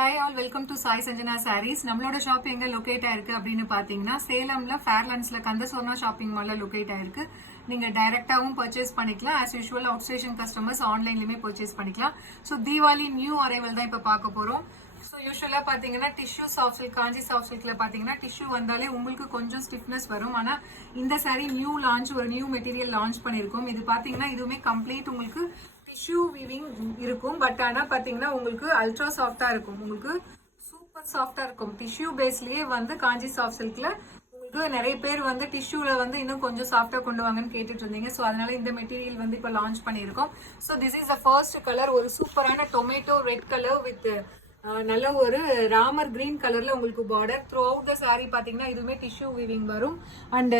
Hi all, welcome to Sai Sanjana Sarees. நம்மளோட shop எங்க locate ஆயிருக்கு அப்படின்னு பாத்தீங்கன்னா சேலம்ல ஃபேர்லாண்ட்ஸ்ல கந்தசோனா ஷாப்பிங் மால்ல லொகேட் ஆயிருக்கு. நீங்க டைரக்டாவும் பர்ச்சேஸ் பண்ணிக்கலாம். as usual out station customers ஆன்லைன்லயுமே பர்ச்சேஸ் பண்ணிக்கலாம். ஸோ தீபாவளி நியூ அரைவல் தான் இப்ப பார்க்க போறோம். ஸோ யூஸ்வலா பாத்தீங்கன்னா tissue soft silk Kanchi soft சில்க்ல பாத்தீங்கன்னா டிஷ்யூ வந்தாலே உங்களுக்கு கொஞ்சம் ஸ்டிஃப்னஸ் வரும். ஆனா இந்த சாரி நியூ லான்ச், ஒரு நியூ மெட்டீரியல் லான்ச் பண்ணிருக்கோம். இது பாத்தீங்கன்னா இதுவுமே கம்ப்ளீட் உங்களுக்கு டிஷ்யூ வீவிங் இருக்கும். பட் ஆனா பாத்தீங்கன்னா உங்களுக்கு அல்ட்ரா சாஃப்டா இருக்கும், உங்களுக்கு சூப்பர் சாஃப்டா இருக்கும். டிஷ்யூ பேஸ்லயே வந்து காஞ்சி சாஃப்ட் சில்க்ல உங்களுக்கு நிறைய பேர் வந்து டிஷ்யூல வந்து இன்னும் கொஞ்சம் சாஃப்டா கொண்டு வாங்கன்னு கேட்டுட்டு இருந்தீங்க. ஸோ அதனால இந்த மெட்டீரியல் வந்து இப்போ லான்ச் பண்ணியிருக்கோம். So this is the first colour, ஒரு சூப்பரான டொமேட்டோ ரெட் கலர் வித் நல்ல ஒரு ராமர் கிரீன் கலர்ல உங்களுக்கு border. Through out the sorry பாத்தீங்கன்னா இதுவுமே டிஷ்யூ வீவிங் வரும். அண்ட்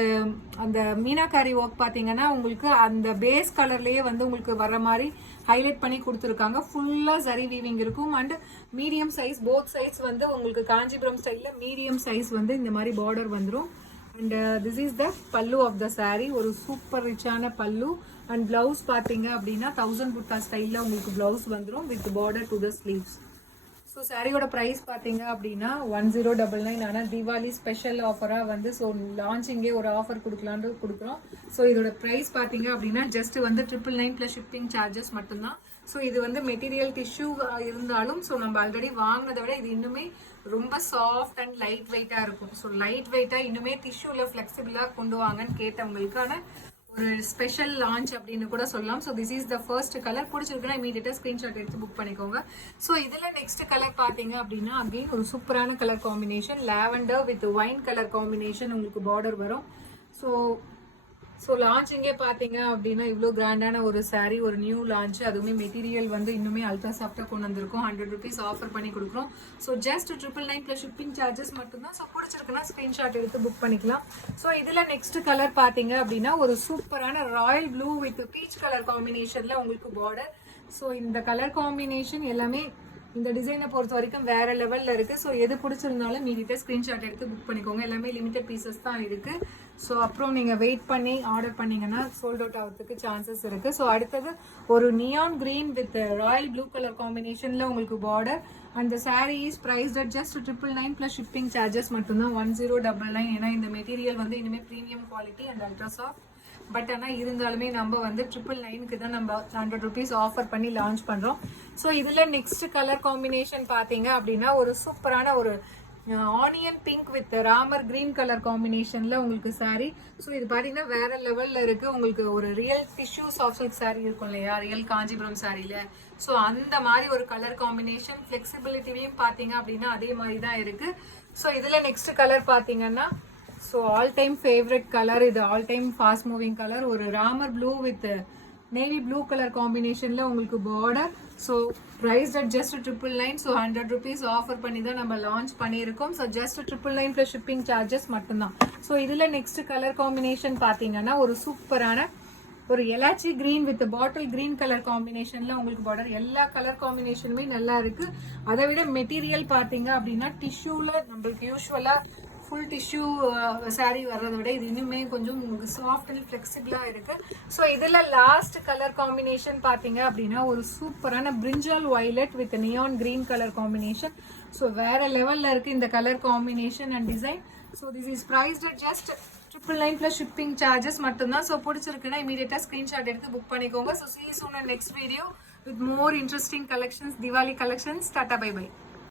அந்த மீனாக்காரி ஒர்க் பாத்தீங்கன்னா உங்களுக்கு அந்த பேஸ் கலர்லயே வந்து உங்களுக்கு வர மாதிரி ஹைலைட் பண்ணி கொடுத்துருக்காங்க. ஃபுல்லா சரி வீவிங் இருக்கும். And medium size, both size வந்து உங்களுக்கு காஞ்சிபுரம் ஸ்டைல்ல மீடியம் சைஸ் வந்து இந்த மாதிரி பார்டர் வந்துடும். அண்ட் திஸ் இஸ் த பல்லு ஆஃப் த சாரி, ஒரு சூப்பர் ரிச்சான பல்லு. அண்ட் பிளவுஸ் பாத்தீங்க அப்படின்னா 1000 புட்டா ஸ்டைல்ல உங்களுக்கு பிளவுஸ் வந்துடும் with border to the sleeves. So சாரியோட ப்ரைஸ் பார்த்தீங்க அப்படின்னா 1099. ஆனால் தீபாவளி ஸ்பெஷல் ஆஃபராக வந்து ஸோ லான்ச்சிங்கே ஒரு ஆஃபர் கொடுக்கலான்னு கொடுக்குறோம். ஸோ இதோட ப்ரைஸ் பார்த்தீங்க அப்படின்னா ஜஸ்ட் வந்து 999 ப்ளஸ் ஷிப்பிங் சார்ஜஸ் மட்டும்தான். ஸோ இது வந்து மெட்டீரியல் டிஷ்யூ இருந்தாலும் ஸோ நம்ம ஆல்ரெடி வாங்கினதை விட இது இன்னுமே ரொம்ப சாஃப்ட் அண்ட் லைட் வெயிட்டாக இருக்கும். ஸோ லைட் வெயிட்டாக இன்னுமே டிஷ்யூவில் ஃப்ளெக்சிபிளாக கொண்டு வாங்கன்னு கேட்டவங்களுக்கான ஒரு ஸ்பெஷல் லான்ச் அப்படின்னு கூட சொல்லலாம். So this is the first colour. பிடிச்சிருக்குன்னா இமீடியட்டா ஸ்கிரீன்ஷாட் எடுத்து புக் பண்ணிக்கோங்க. ஸோ இதுல நெக்ஸ்ட் கலர் பாத்தீங்க அப்படின்னா அகைன் ஒரு சூப்பரான colour combination, lavender with wine colour combination உங்களுக்கு பார்டர் வரும். ஸோ லான்ச்சிங்கே பார்த்தீங்க அப்படின்னா இவ்வளோ கிராண்டான ஒரு சாரீ, ஒரு நியூ லான்ச். அதுவுமே மெட்டீரியல் வந்து இன்னுமே அல்ட்ரா சாஃப்டாக கொண்டு வந்திருக்கும். 100 rupees ஆஃபர் பண்ணி கொடுக்குறோம். So just 999 plus shipping charges மட்டும்தான். ஸோ பிடிச்சிருக்குன்னா ஸ்க்ரீன்ஷாட் எடுத்து புக் பண்ணிக்கலாம். ஸோ இதில் நெக்ஸ்ட் கலர் பார்த்தீங்க அப்படின்னா ஒரு சூப்பரான Royal blue with peach colour காம்பினேஷனில் உங்களுக்கு பார்டர். ஸோ இந்த கலர் காம்பினேஷன் எல்லாமே இந்த டிசைனை பொறுத்த வரைக்கும் வேற லெவல்ல இருக்கு. ஸோ எது பிடிச்சிருந்தாலும் மீதிட்ட ஸ்கிரீன்ஷாட் எடுத்து புக் பண்ணிக்கோங்க. எல்லாமே லிமிடெட் பீசஸ் தான் இருக்கு. ஸோ அப்புறம் நீங்க வெயிட் பண்ணி ஆர்டர் பண்ணீங்கன்னா சோல்ட் அவுட் ஆகிறதுக்கு சான்சஸ் இருக்கு. ஸோ அடுத்தது ஒரு neon green with royal blue colour காம்பினேஷன்ல உங்களுக்கு border. And the saree is priced at just 999 plus shipping charges மட்டும்தான் 1099. ஏன்னா இந்த மெட்டீரியல் வந்து இனிமேல் premium quality and ultra soft. But ஆனால் இருந்தாலுமே நம்ம வந்து 999க்கு தான் நம்ம 100 rupees ஆஃபர் பண்ணி லான்ச் பண்ணுறோம். ஸோ இதில் நெக்ஸ்ட் கலர் காம்பினேஷன் பார்த்தீங்க அப்படின்னா ஒரு சூப்பரான ஒரு onion pink with Ramar green colour காம்பினேஷனில் உங்களுக்கு சாரீ. ஸோ இது பார்த்தீங்கன்னா வேற லெவலில் இருக்குது. உங்களுக்கு ஒரு real tissue soft silk sari இருக்கும் இல்லையா, ரியல் காஞ்சிபுரம் சாரியில். ஸோ அந்த மாதிரி ஒரு கலர் காம்பினேஷன், ஃப்ளெக்சிபிலிட்டியும் பார்த்தீங்க அப்படின்னா அதே மாதிரி தான் இருக்குது. ஸோ இதில் நெக்ஸ்ட் கலர் பார்த்தீங்கன்னா so all time favourite colour, இது all time fast moving colour, ஒரு Ramar blue with navy blue colour காம்பினேஷன்ல உங்களுக்கு border. So price at just 999. So 100 rupees offer பண்ணி தான் நம்ம லான்ச் பண்ணியிருக்கோம். So just 999 plus shipping charges மட்டும்தான். ஸோ இதில் நெக்ஸ்ட் கலர் காம்பினேஷன் பார்த்தீங்கன்னா ஒரு சூப்பரான ஒரு எலாச்சி green with bottle green colour காம்பினேஷன்ல உங்களுக்கு பார்டர். எல்லா கலர் காம்பினேஷனுமே நல்லா இருக்கு. அதை விட மெட்டீரியல் பார்த்தீங்க அப்படின்னா டிஷ்யூல நம்மளுக்கு யூஸ்வலா ஃபுல் டிஷ்யூ சாரீ வர்றதை விட இது இன்னுமே கொஞ்சம் உங்களுக்கு சாஃப்ட் அண்ட் ஃப்ளெக்சிபிளா இருக்கு. ஸோ இதில் லாஸ்ட் கலர் காம்பினேஷன் பார்த்தீங்க அப்படின்னா ஒரு சூப்பரான பிரிஞ்சால் violet with neon green colour combination. So வேற லெவல்ல இருக்கு இந்த colour combination and design. So this is priced at just 999 plus shipping charges மட்டும்தான். ஸோ பிடிச்சிருக்குன்னா இமீடியட்டா ஸ்கிரீன்ஷாட் எடுத்து புக் பண்ணிக்கோங்க. So see you soon in next video with more interesting collections, Diwali collections. Tata, bye bye.